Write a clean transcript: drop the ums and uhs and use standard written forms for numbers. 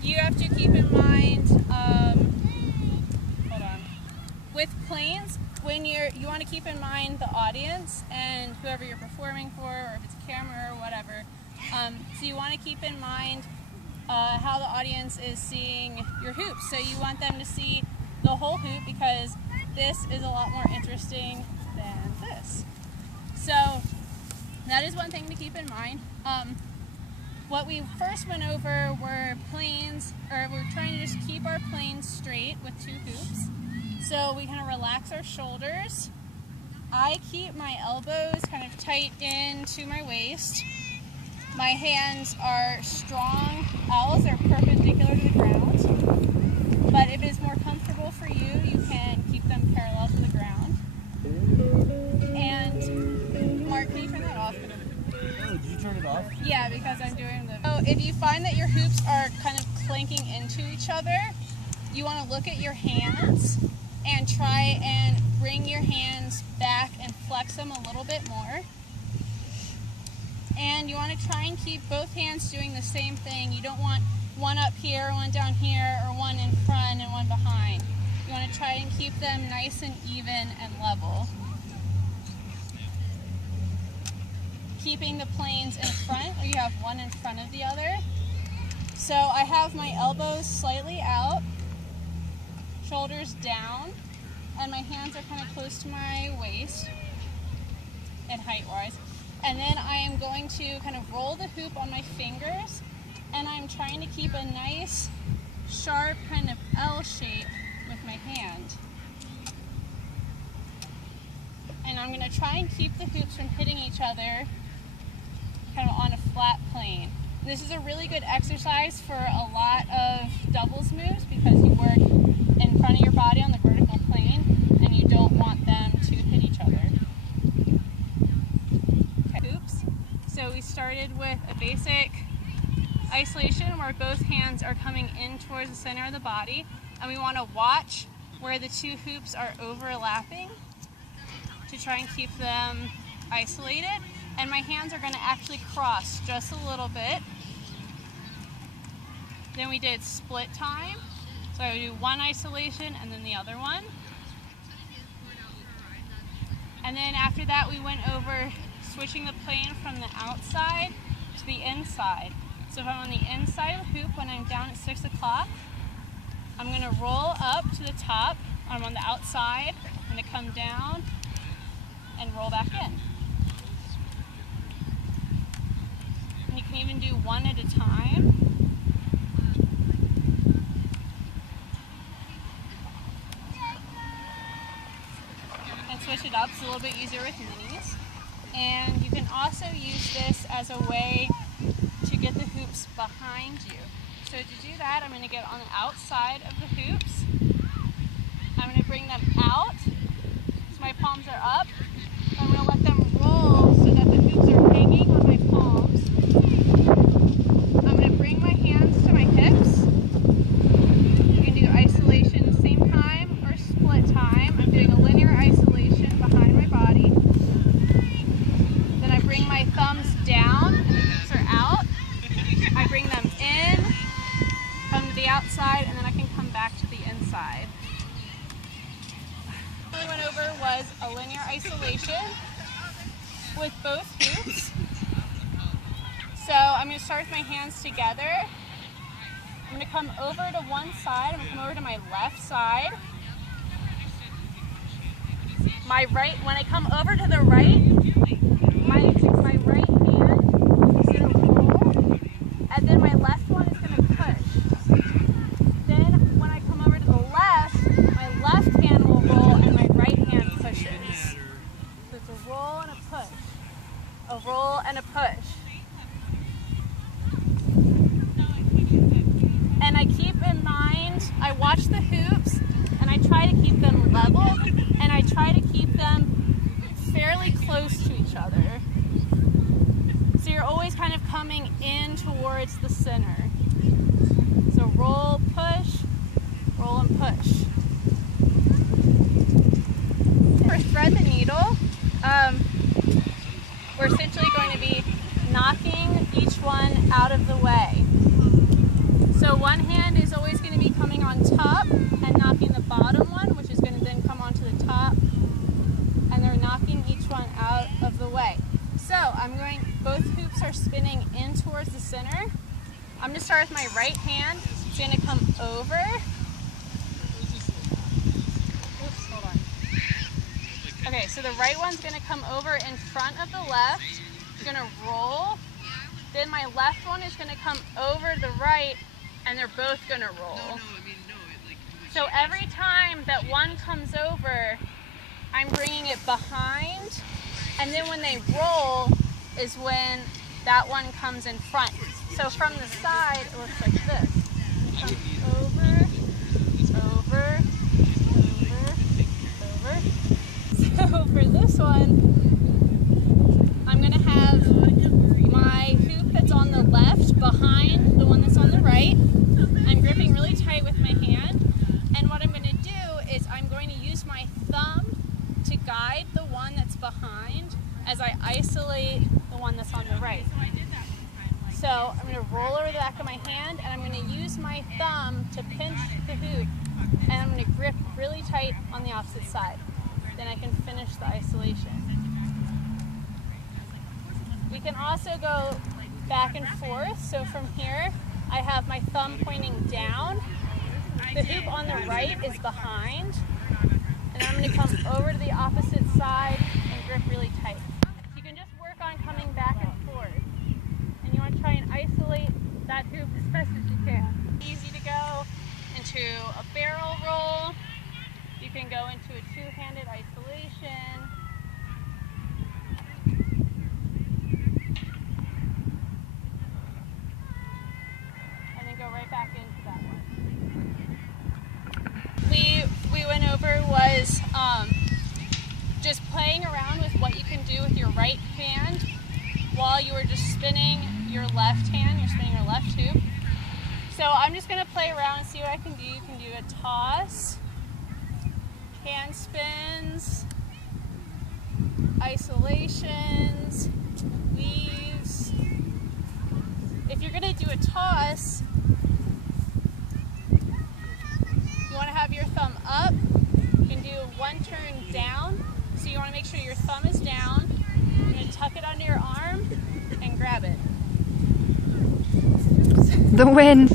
You have to keep in mind, hold on, with planes, when you want to keep in mind the audience and whoever you're performing for, or if it's a camera or whatever. So you want to keep in mind how the audience is seeing your hoops. So you want them to see the whole hoop, because this is a lot more interesting than this. So that is one thing to keep in mind. What we first went over were planes, or we're trying to just keep our planes straight with 2 hoops. So we kind of relax our shoulders. I keep my elbows kind of tight into my waist. My hands are strong. Owls are perpendicular to the ground. But if it is more comfortable for you, you can keep them parallel to the ground. And Mark, can you turn that off? Oh, did you turn it off? Yeah, because I'm doing the... So if you find that your hoops are kind of clanking into each other, you want to look at your hands and try and bring your hands back and flex them a little bit more. And you want to try and keep both hands doing the same thing. You don't want one up here, one down here, or one in front and one behind. You want to try and keep them nice and even and level. Keeping the planes in front, or you have one in front of the other. So I have my elbows slightly out, shoulders down, and my hands are kind of close to my waist and height-wise. And then I am going to kind of roll the hoop on my fingers, and I'm trying to keep a nice, sharp kind of L shape with my hand. And I'm going to try and keep the hoops from hitting each other kind of on a flat plane. And this is a really good exercise for a lot of doubles moves, because you work in front of your body on the vertical plane and you don't want them to hit each other. Okay. Hoops. So we started with a basic isolation where both hands are coming in towards the center of the body, and we want to watch where the 2 hoops are overlapping to try and keep them isolated. And my hands are going to actually cross just a little bit. Then we did split time. So I would do one isolation and then the other one. And then after that we went over switching the plane from the outside to the inside. So if I'm on the inside of the hoop when I'm down at 6 o'clock, I'm going to roll up to the top. I'm on the outside. I'm going to come down and roll back in. You can even do one at a time. And switch it up, it's a little bit easier with minis. And you can also use this as a way to get the hoops behind you. So to do that, I'm going to get on the outside of the hoops. I'm going to bring them out, so my palms are up. I'm going to let them roll so that the hoops are hanging on my palms. I'm going to bring my hands to my hips. You can do isolation same time or split time. I'm doing a linear isolation behind my body. Then I bring my thumbs down and the hoops are out. I bring them in, come to the outside, and then I can come back to the inside. What we went over was a linear isolation with both hoops. So I'm going to start with my hands together. I'm going to come over to one side. I'm going to come over to my left side. My right, when I come over to the right, my right hand is going to roll, and then my left one is going to push. Then when I come over to the left, my left hand will roll and my right hand pushes. So it's a roll and a push. A roll and a push. And I keep in mind, I watch the hoops and I try to keep them level, and I try to keep them fairly close to each other. So you're always kind of coming in towards the center. So roll, push, roll and push. For thread the needle, we're essentially going to be knocking each one out of the way. I'm gonna start with my right hand. It's gonna come over. Oops, hold on. Okay, so the right one's gonna come over in front of the left. It's gonna roll. Then my left one is gonna come over the right, and they're both gonna roll. So every time that one comes over, I'm bringing it behind, and then when they roll is when that one comes in front. So from the side, it looks like this. It comes over, over, over, over. So for this one, I'm gonna have my hoop that's on the left behind the one that's on the right. I'm gripping really tight with my hand, and what I'm gonna do is I'm going to use my thumb to guide the one that's behind as I isolate the one that's on the right. So I'm going to roll over the back of my hand, and I'm going to use my thumb to pinch the hoop, and I'm going to grip really tight on the opposite side. Then I can finish the isolation. We can also go back and forth. So from here, I have my thumb pointing down. The hoop on the right is behind, and I'm going to come over to the opposite side and grip really tight. You can just work on coming back and forth, and you want to try and isolate that hoop as best as you can. Easy to go into a barrel roll. You can go into a two-handed isolation. And then go right back into that one. We went over was just playing around with what you can do with your right hand while you were just spinning your left hand. You're spinning your left hoop. So I'm just going to play around and see what I can do. You can do a toss, hand spins, isolations, weaves. If you're going to do a toss, you want to have your thumb up. You can do one turn down. So you want to make sure your thumb is down. You're going to tuck it under your arm and grab it. The win.